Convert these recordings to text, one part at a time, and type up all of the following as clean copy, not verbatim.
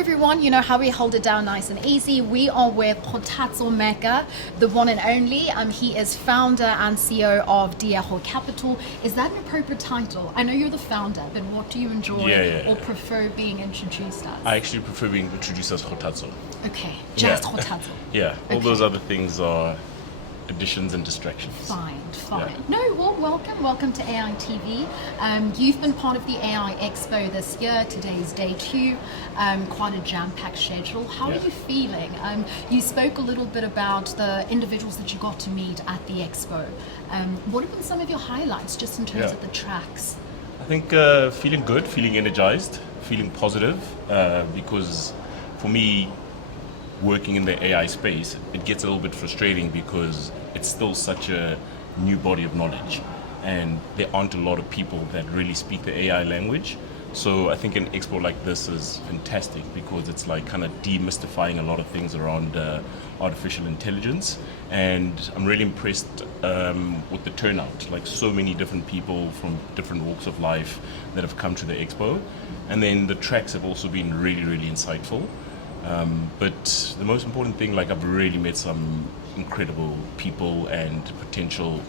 everyone, you know how we hold it down nice and easy. We are with Kgothatso Meka, the one and only. He is founder and CEO of Tiego Capital. Is that an appropriate title? I know you're the founder, but what do you enjoy or prefer being introduced as? I actually prefer being introduced as Kgothatso. Okay, just Kgothatso. Yeah, all those other things are additions and distractions. Fine. Yeah. No, well, welcome to AI TV. You've been part of the AI Expo this year. Today's day 2. Quite a jam-packed schedule. How are you feeling? You spoke a little bit about the individuals that you got to meet at the Expo. What have been some of your highlights just in terms of the tracks? I think feeling good, feeling energized, feeling positive, because for me, working in the AI space, it gets a little bit frustrating because it's still such a new body of knowledge and there aren't a lot of people that really speak the AI language. So I think an expo like this is fantastic because it's like kind of demystifying a lot of things around artificial intelligence, and I'm really impressed with the turnout, like so many different people from different walks of life that have come to the expo, and then the tracks have also been really, really insightful. But the most important thing, like I've really met some incredible people and potential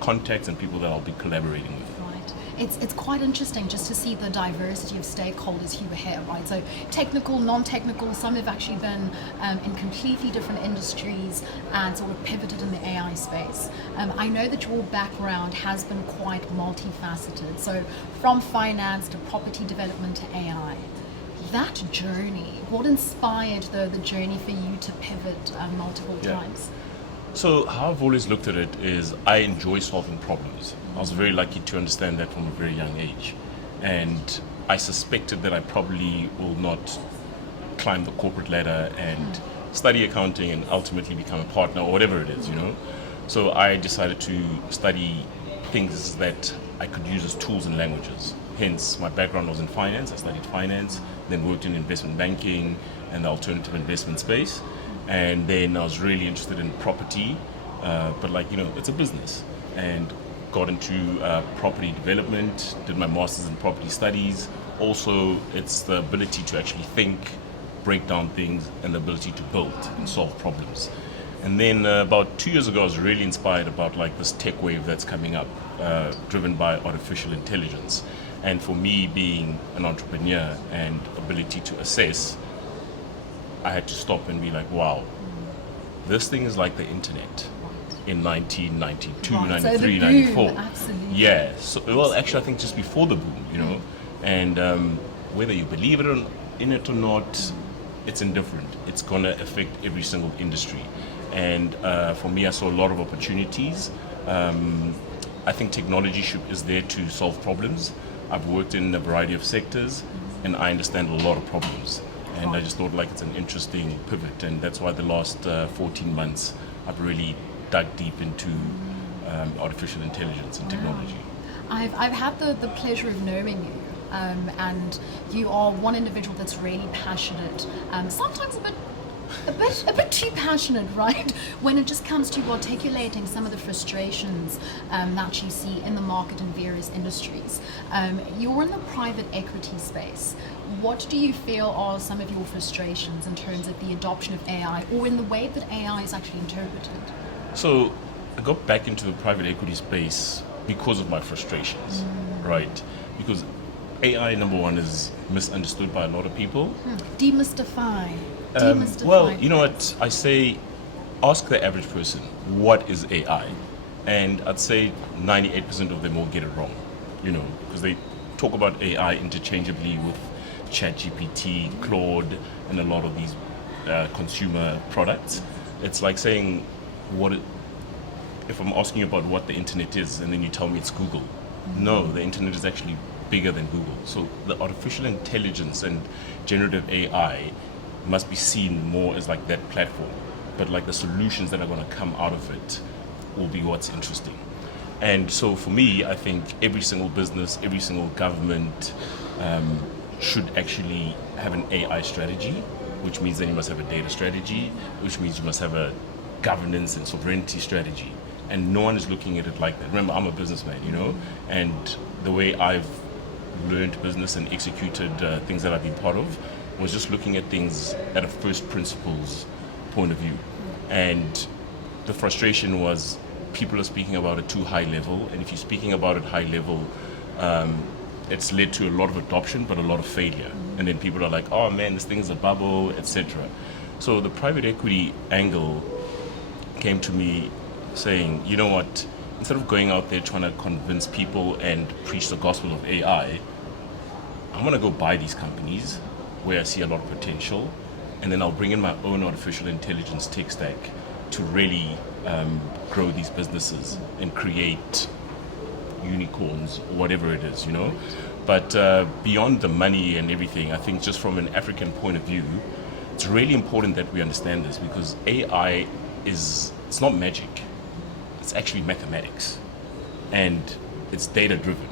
contacts and people that I'll be collaborating with. Right. It's quite interesting just to see the diversity of stakeholders who were here, right? So technical, non-technical, some have actually been in completely different industries and sort of pivoted in the AI space. I know that your background has been quite multifaceted. So from finance to property development to AI. That journey, what inspired the journey for you to pivot multiple times? So how I've always looked at it is I enjoy solving problems. I was very lucky to understand that from a very young age. And I suspected that I probably will not climb the corporate ladder and study accounting and ultimately become a partner or whatever it is, you know. So I decided to study things that I could use as tools and languages. Hence, my background was in finance. I studied finance, then worked in investment banking and the alternative investment space. And then I was really interested in property, but like, you know, it's a business. And got into property development, did my master's in property studies. Also, it's the ability to actually think, break down things, and the ability to build and solve problems. And then about 2 years ago, I was really inspired about like this tech wave that's coming up, driven by artificial intelligence. And for me, being an entrepreneur and ability to assess, I had to stop and be like, wow, this thing is like the internet in 1992, 93, 94. Absolutely. Yeah. So, well, actually, I think just before the boom, you know, and whether you believe in it or not, it's indifferent. It's going to affect every single industry. And for me, I saw a lot of opportunities. I think technology is there to solve problems. I've worked in a variety of sectors and I understand a lot of problems. And I just thought like it's an interesting pivot, and that's why the last 14 months I've really dug deep into artificial intelligence and technology. I've had the pleasure of knowing you, and you are one individual that's really passionate, sometimes a bit too passionate, right? When it just comes to articulating some of the frustrations that you see in the market in various industries. You're in the private equity space. What do you feel are some of your frustrations in terms of the adoption of AI or in the way that AI is actually interpreted? So I got back into the private equity space because of my frustrations, right? Because AI, number one, is misunderstood by a lot of people. Demystify. Well, you know what, I say, ask the average person, what is AI? And I'd say 98% of them will get it wrong, you know, because they talk about AI interchangeably with ChatGPT, Claude, and a lot of these consumer products. It's like saying, if I'm asking you about what the internet is and then you tell me it's Google. No, the internet is actually bigger than Google. So the artificial intelligence and generative AI must be seen more as like that platform, but like the solutions that are going to come out of it will be what's interesting. And so for me, I think every single business, every single government should actually have an AI strategy, which means then you must have a data strategy, which means you must have a governance and sovereignty strategy. And no one is looking at it like that. Remember, I'm a businessman, you know, and the way I've learned business and executed things that I've been part of, was just looking at things at a first principles point of view. And the frustration was people are speaking about it too high level, and if you're speaking about it high level, it's led to a lot of adoption but a lot of failure. And then people are like, oh man, this thing's a bubble, etc. So the private equity angle came to me saying, you know what, instead of going out there trying to convince people and preach the gospel of AI, I'm going to go buy these companies where I see a lot of potential, and then I'll bring in my own artificial intelligence tech stack to really grow these businesses and create unicorns, or whatever it is, you know. But beyond the money and everything, I think just from an African point of view, it's really important that we understand this, because AI it's not magic. It's actually mathematics, and it's data driven.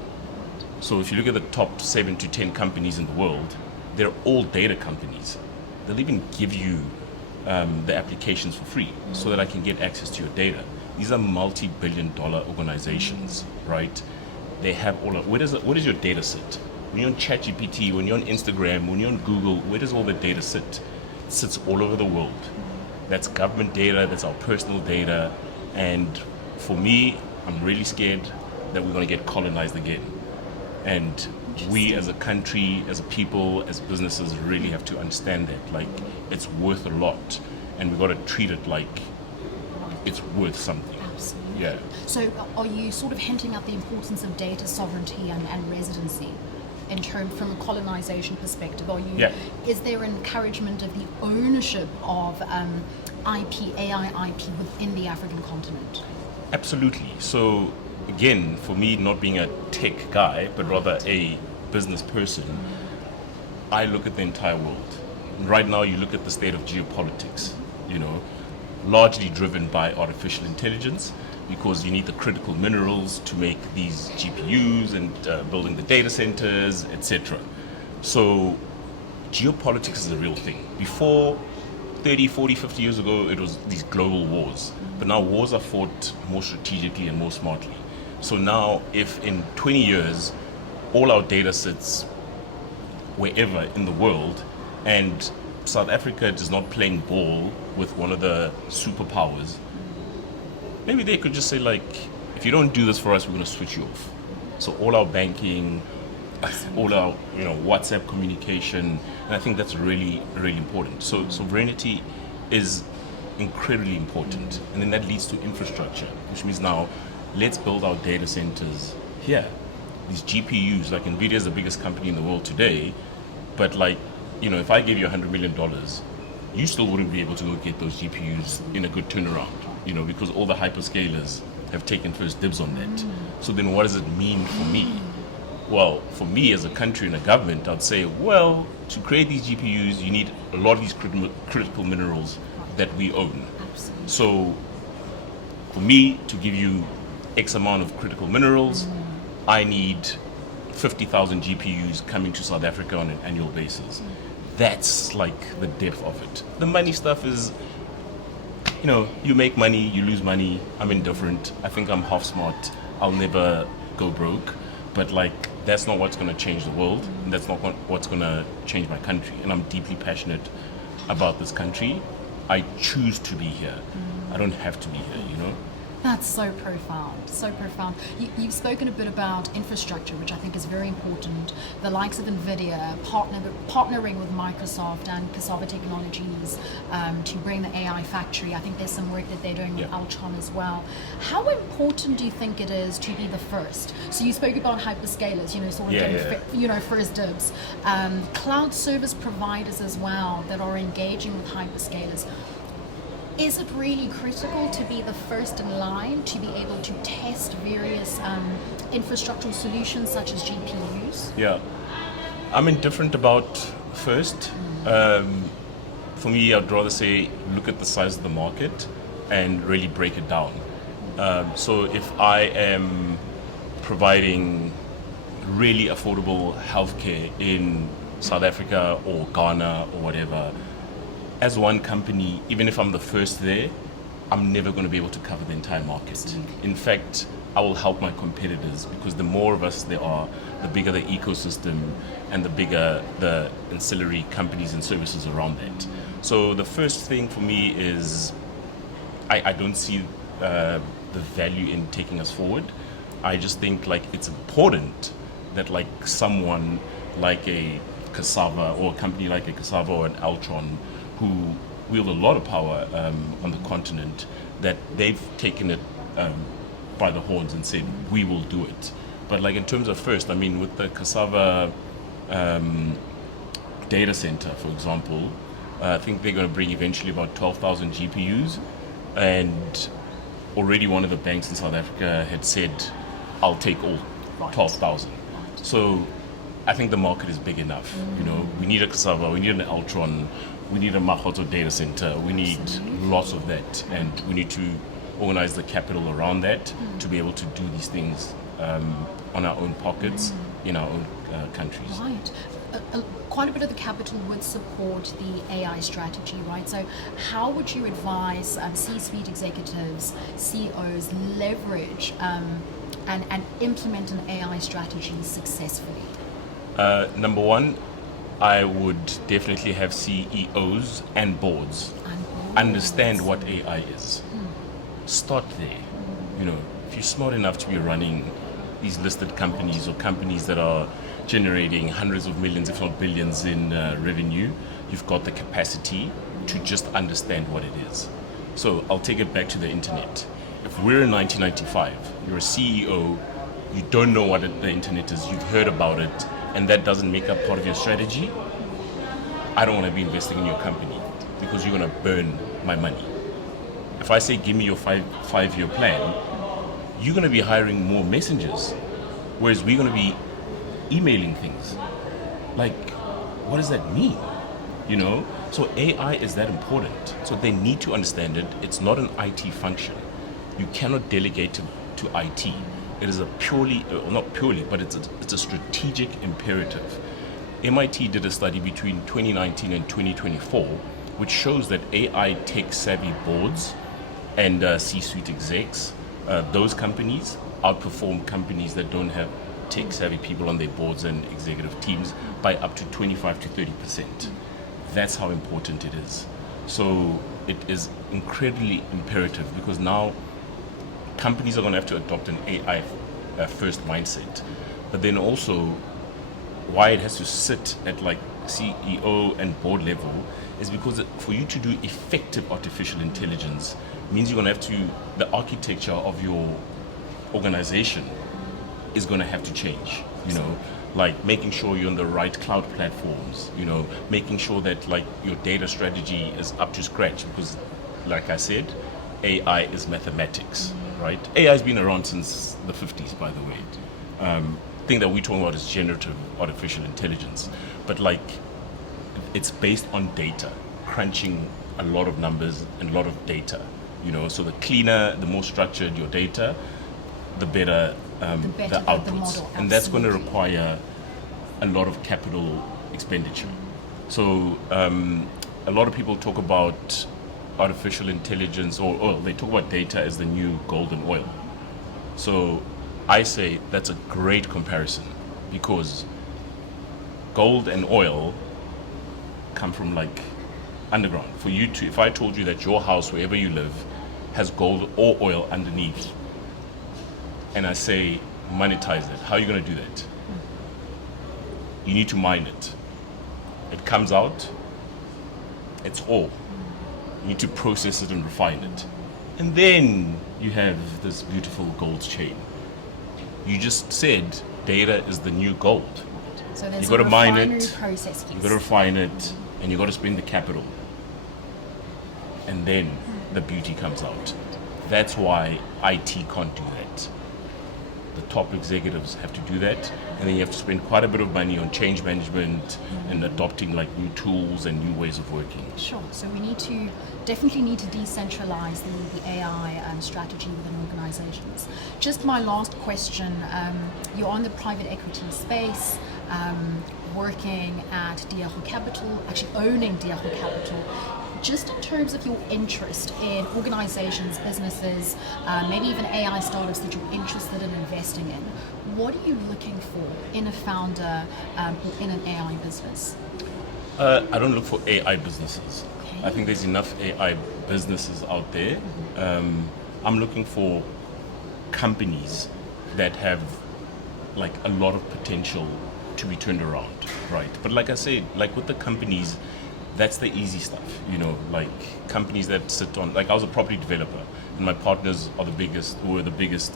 So if you look at the top 7 to 10 companies in the world, they're all data companies. They'll even give you the applications for free so that I can get access to your data. These are multi-billion-dollar organizations, right? They have all of, where does your data sit? When you're on ChatGPT, when you're on Instagram, when you're on Google, where does all the data sit? It sits all over the world. That's government data, that's our personal data, and for me, I'm really scared that we're going to get colonized again. And we as a country, as a people, as businesses really have to understand that. Like, it's worth a lot, and we've got to treat it like it's worth something. Absolutely. Yeah. So are you sort of hinting at the importance of data sovereignty and residency in terms from a colonization perspective? Are you? Yeah. Is there encouragement of the ownership of IP, AI IP within the African continent? Absolutely. So again, for me, not being a tech guy, but rather a business person, I look at the entire world. Right now, you look at the state of geopolitics, you know, largely driven by artificial intelligence, because you need the critical minerals to make these GPUs and building the data centers, etc. So geopolitics is a real thing. Before 30, 40, 50 years ago, it was these global wars. But now wars are fought more strategically and more smartly. So now, if in 20 years, all our data sits wherever in the world, and South Africa is not playing ball with one of the superpowers, maybe they could just say, like, if you don't do this for us, we're going to switch you off. So all our banking, all our WhatsApp communication, and I think that's really, really important. So sovereignty is incredibly important, and then that leads to infrastructure, which means now let's build our data centers here. These GPUs, like Nvidia is the biggest company in the world today, but like, if I gave you $100 million, you still wouldn't be able to go get those GPUs in a good turnaround, because all the hyperscalers have taken first dibs on that. So then what does it mean for me? Well, for me as a country and a government, I'd say, well, to create these GPUs, you need a lot of these critical minerals that we own. Absolutely. So for me to give you X amount of critical minerals, I need 50,000 GPUs coming to South Africa on an annual basis. That's like the depth of it. The money stuff is, you make money, you lose money. I'm indifferent. I think I'm half smart. I'll never go broke. But like, that's not what's going to change the world. And that's not what's going to change my country. And I'm deeply passionate about this country. I choose to be here. I don't have to be here, That's so profound, so profound. You've spoken a bit about infrastructure, which I think is very important. The likes of NVIDIA partnering with Microsoft and Cassava Technologies to bring the AI factory. I think there's some work that they're doing with Altron as well. How important do you think it is to be the first? So you spoke about hyperscalers, getting first dibs. Cloud service providers as well that are engaging with hyperscalers. Is it really critical to be the first in line to be able to test various infrastructural solutions such as GPUs? Yeah, I'm indifferent about first. For me, I'd rather say look at the size of the market and really break it down. So if I am providing really affordable healthcare in South Africa or Ghana or whatever, as one company, even if I'm the first there, I'm never going to be able to cover the entire market. Absolutely. In fact, I will help my competitors because the more of us there are, the bigger the ecosystem and the bigger the ancillary companies and services around that. So the first thing for me is I don't see the value in taking us forward. I just think like it's important that like someone like a Cassava or a company like a Cassava or an Altron who wield a lot of power on the continent, that they've taken it by the horns and said, we will do it. But like in terms of first, I mean, with the Cassava data center, for example, I think they're going to bring eventually about 12,000 GPUs, and already one of the banks in South Africa had said, I'll take all 12,000. So I think the market is big enough. You know, we need a Cassava, we need an Altron, we need a Kgothatso data center, we need lots of that, and we need to organize the capital around that to be able to do these things on our own pockets in our own countries. Right. Quite a bit of the capital would support the AI strategy, right? So how would you advise C-suite executives, CEOs leverage and implement an AI strategy successfully? Number one, I would definitely have CEOs and boards understand what AI is. Start there. You know, if you're smart enough to be running these listed companies or companies that are generating hundreds of millions, if not billions in revenue, you've got the capacity to just understand what it is. So I'll take it back to the internet. If we're in 1995, you're a CEO, you don't know what the internet is, you've heard about it, and that doesn't make up part of your strategy, I don't want to be investing in your company because you're going to burn my money. If I say, give me your five-year plan, you're going to be hiring more messengers, whereas we're going to be emailing things. Like, what does that mean? You know? So AI is that important. So they need to understand it. It's not an IT function. You cannot delegate to IT. It is a purely, not purely, but it's a strategic imperative. MIT did a study between 2019 and 2024, which shows that AI tech-savvy boards and C-suite execs, those companies outperform companies that don't have tech-savvy people on their boards and executive teams by up to 25 to 30%. That's how important it is. So it is incredibly imperative because now companies are going to have to adopt an AI first mindset. But then also, why it has to sit at like CEO and board level is because for you to do effective artificial intelligence means you're going to have to, the architecture of your organization is going to have to change, you know, like making sure you're on the right cloud platforms, you know, making sure that like your data strategy is up to scratch because like I said, AI is mathematics, right? AI has been around since the 50s, by the way. Thing that we're talking about is generative artificial intelligence, but like it's based on data, crunching a lot of numbers and a lot of data, you know, so the cleaner, the more structured your data, the better the outputs. The model, and that's going to require a lot of capital expenditure. So a lot of people talk about artificial intelligence or oil. They talk about data as the new gold and oil. So I say that's a great comparison because gold and oil come from like underground. For you to, if I told you that your house, wherever you live, has gold or oil underneath, and I say monetize it, how are you going to do that? You need to mine it. It comes out, it's ore. You need to process it and refine it. And then you have this beautiful gold chain. You just said data is the new gold. So there's You got to mine it, process. you got to refine it, and you got to spend the capital. And then the beauty comes out. That's why IT can't do that. The top executives have to do that, and then you have to spend quite a bit of money on change management and adopting like new tools and new ways of working. Sure. So we definitely need to decentralize the AI strategy within organizations. Just my last question. You're on the private equity space, working at Tiego Capital, actually owning Tiego Capital. just in terms of your interest in organizations, businesses, maybe even AI startups that you're interested in investing in, what are you looking for in a founder or in an AI business? I don't look for AI businesses. Okay. I think there's enough AI businesses out there. I'm looking for companies that have like a lot of potential to be turned around, right? But like I said, like with the companies, that's the easy stuff, like companies that sit on, like I was a property developer and my partners are were the biggest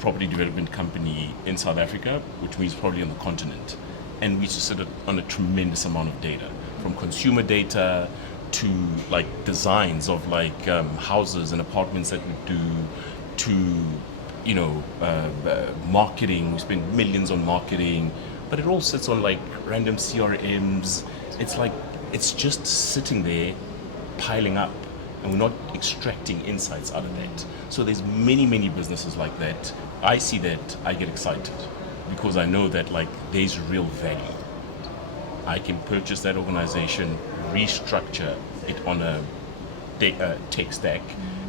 property development company in South Africa, which means probably on the continent. And we used to sit on a tremendous amount of data, from consumer data to like designs of like houses and apartments that we do, to marketing. We spend millions on marketing, but it all sits on like random CRMs. It's just sitting there piling up, and we're not extracting insights out of that. So there's many businesses like that. I see that, I get excited because I know that like there's real value. I can purchase that organization, restructure it on a tech stack,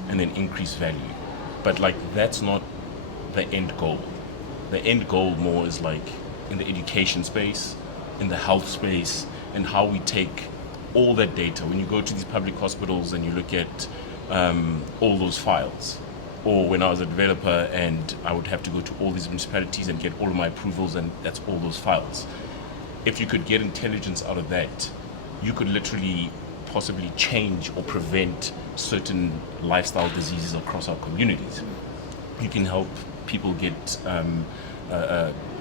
and then increase value. But like that's not the end goal. The end goal more is like in the education space, in the health space, and how we take all that data. When you go to these public hospitals and you look at all those files, or when I was a developer and I would have to go to all these municipalities and get all of my approvals, and that's all those files. If you could get intelligence out of that, you could literally possibly change or prevent certain lifestyle diseases across our communities. You can help people get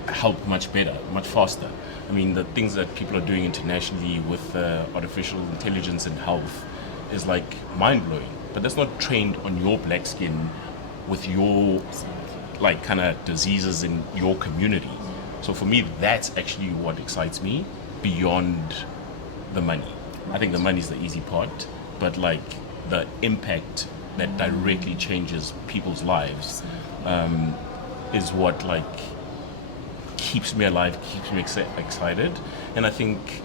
help much better, much faster. I mean, the things that people are doing internationally with artificial intelligence and health is like mind-blowing. But that's not trained on your black skin with your like kind of diseases in your community. So for me, that's actually what excites me beyond the money. I think the money is the easy part, but like the impact that directly changes people's lives is what like keeps me alive, keeps me excited. And I think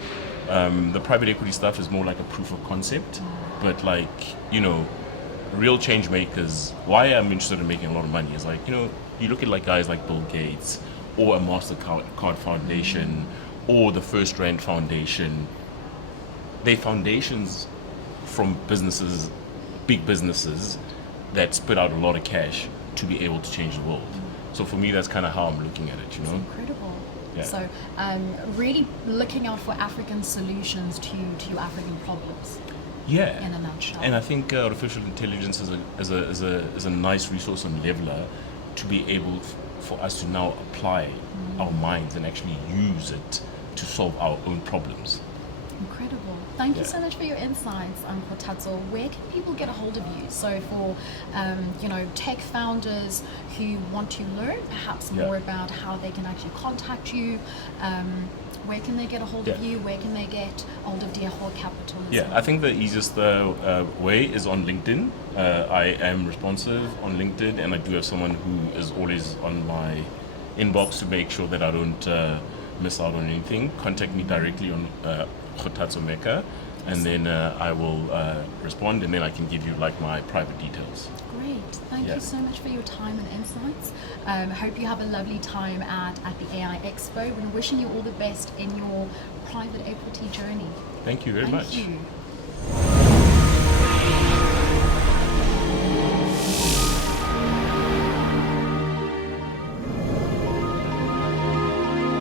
the private equity stuff is more like a proof of concept, but like, real change makers, why I'm interested in making a lot of money is like, you look at like guys like Bill Gates or a MasterCard Foundation or the First Rand Foundation. They're foundations from businesses, big businesses that spit out a lot of cash to be able to change the world. So for me, that's kind of how I'm looking at it, It's incredible. Yeah. So really looking out for African solutions to African problems. Yeah. In a nutshell. And I think artificial intelligence is a nice resource and leveler to be able for us to now apply our minds and actually use it to solve our own problems. Incredible. Thank you so much for your insights, Kgothatso. Where can people get a hold of you? So for tech founders who want to learn perhaps more about how they can actually contact you, where can they get a hold of you? Where can they get a hold of Tiego Capital? I think the easiest way is on LinkedIn. I am responsive on LinkedIn, and I do have someone who is always on my inbox to make sure that I don't miss out on anything. Contact me directly on Kgothatso Meka, and then I will respond, and then I can give you like my private details. Great. Thank you so much for your time and insights. Hope you have a lovely time at the AI Expo, and wishing you all the best in your private equity journey. Thank you very much. Thank you.